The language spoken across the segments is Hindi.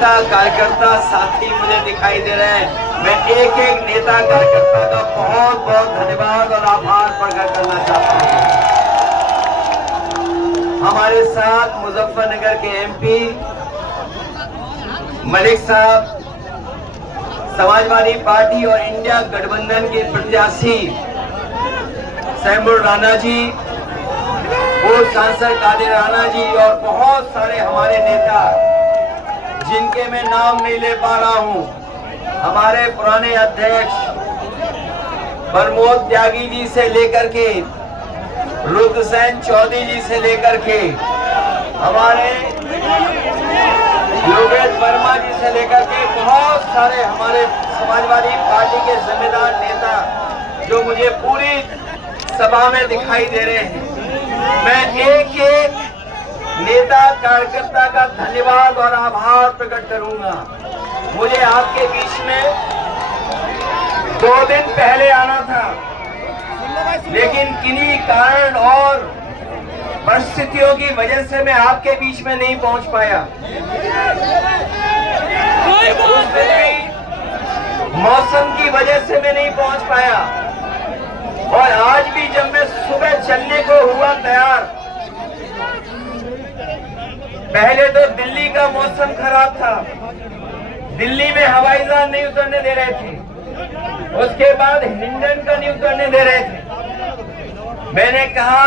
नेता कार्यकर्ता साथी मुझे दिखाई दे रहे हैं। मैं एक एक नेता कार्यकर्ता का बहुत बहुत धन्यवाद और आभार प्रकट करना चाहता हूं। हमारे साथ मुजफ्फरनगर के एमपी मलिक साहब, समाजवादी पार्टी और इंडिया गठबंधन के प्रत्याशी सैमुल राणा जी, पूर्व सांसद कादिर राणा जी और बहुत सारे हमारे नेता जिनके मैं नाम नहीं ले पा रहा हूं। हमारे पुराने अध्यक्ष प्रमोद त्यागी जी से लेकर के रुद्रसेन चौधरी जी से लेकर के हमारे योगेश वर्मा जी से लेकर के बहुत सारे हमारे समाजवादी पार्टी के जिम्मेदार नेता जो मुझे पूरी सभा में दिखाई दे रहे हैं। मैं एक एक नेता कार्यकर्ता का धन्यवाद और आभार प्रकट करूंगा। मुझे आपके बीच में 2 दिन पहले आना था, लेकिन किन्हीं कारण और परिस्थितियों की वजह से मैं आपके बीच में नहीं पहुंच पाया। उस दिन भी मौसम की वजह से मैं नहीं पहुंच पाया और आज भी जब मैं सुबह चलने को हुआ तैयार, पहले तो दिल्ली का मौसम खराब था, दिल्ली में हवाई जहाज नहीं उतरने दे रहे थे, उसके बाद हिंडन का नहीं उतरने दे रहे थे। मैंने कहा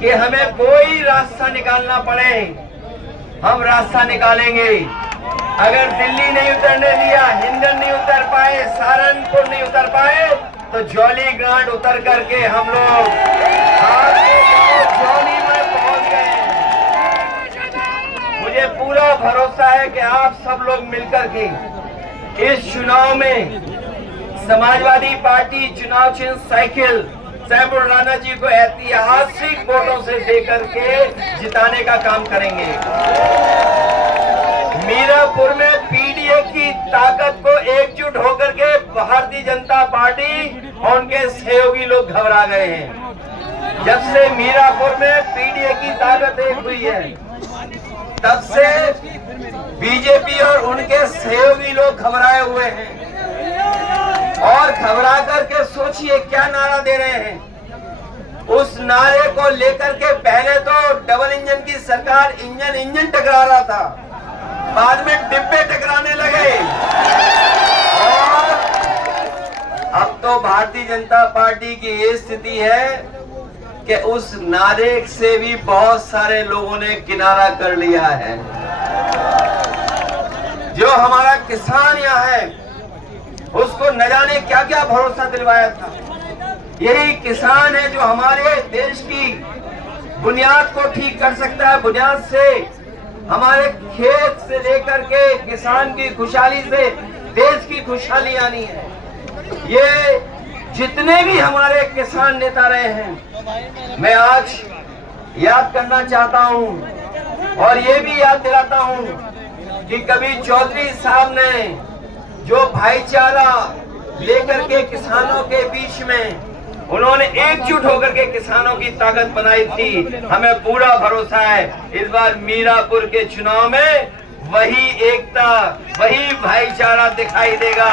कि हमें कोई रास्ता निकालना पड़े, हम रास्ता निकालेंगे। अगर दिल्ली नहीं उतरने दिया, हिंडन नहीं उतर पाए, सहारनपुर नहीं उतर पाए, तो जॉली ग्रांट उतर करके हम लोग जॉली में पहुंच गए। मुझे पूरा भरोसा है कि आप सब लोग मिलकर के इस चुनाव में समाजवादी पार्टी चुनाव चिन्ह साइकिल सैमुल राणा जी को ऐतिहासिक वोटों से देकर के जिताने का काम करेंगे। मीरापुर में पीडीए की ताकत को एकजुट होकर के भारतीय जनता पार्टी और उनके सहयोगी लोग घबरा गए हैं। जब से मीरापुर में पीडीए की ताकत एक हुई है, तब से बीजेपी और उनके सहयोगी लोग घबराए हुए हैं और घबरा करके सोचिए क्या नारा दे रहे हैं। उस नारे को लेकर के पहले तो डबल इंजन की सरकार इंजन टकरा रहा था, बाद में डिब्बे टकराने लगे और अब तो भारतीय जनता पार्टी की ये स्थिति है कि उस नारे से भी बहुत सारे लोगों ने किनारा कर लिया है। जो हमारा किसान यहाँ है उसको न जाने क्या क्या भरोसा दिलवाया था। यही किसान है जो हमारे देश की बुनियाद को ठीक कर सकता है। बुनियाद से हमारे खेत से लेकर के किसान की खुशहाली से देश की खुशहाली आनी है। ये जितने भी हमारे किसान नेता रहे हैं, मैं आज याद करना चाहता हूं और ये भी याद दिलाता हूं कि कभी चौधरी साहब ने जो भाईचारा लेकर के किसानों के बीच में उन्होंने एकजुट होकर के किसानों की ताकत बनाई थी, हमें पूरा भरोसा है इस बार मीरापुर के चुनाव में वही एकता, वही भाईचारा दिखाई देगा।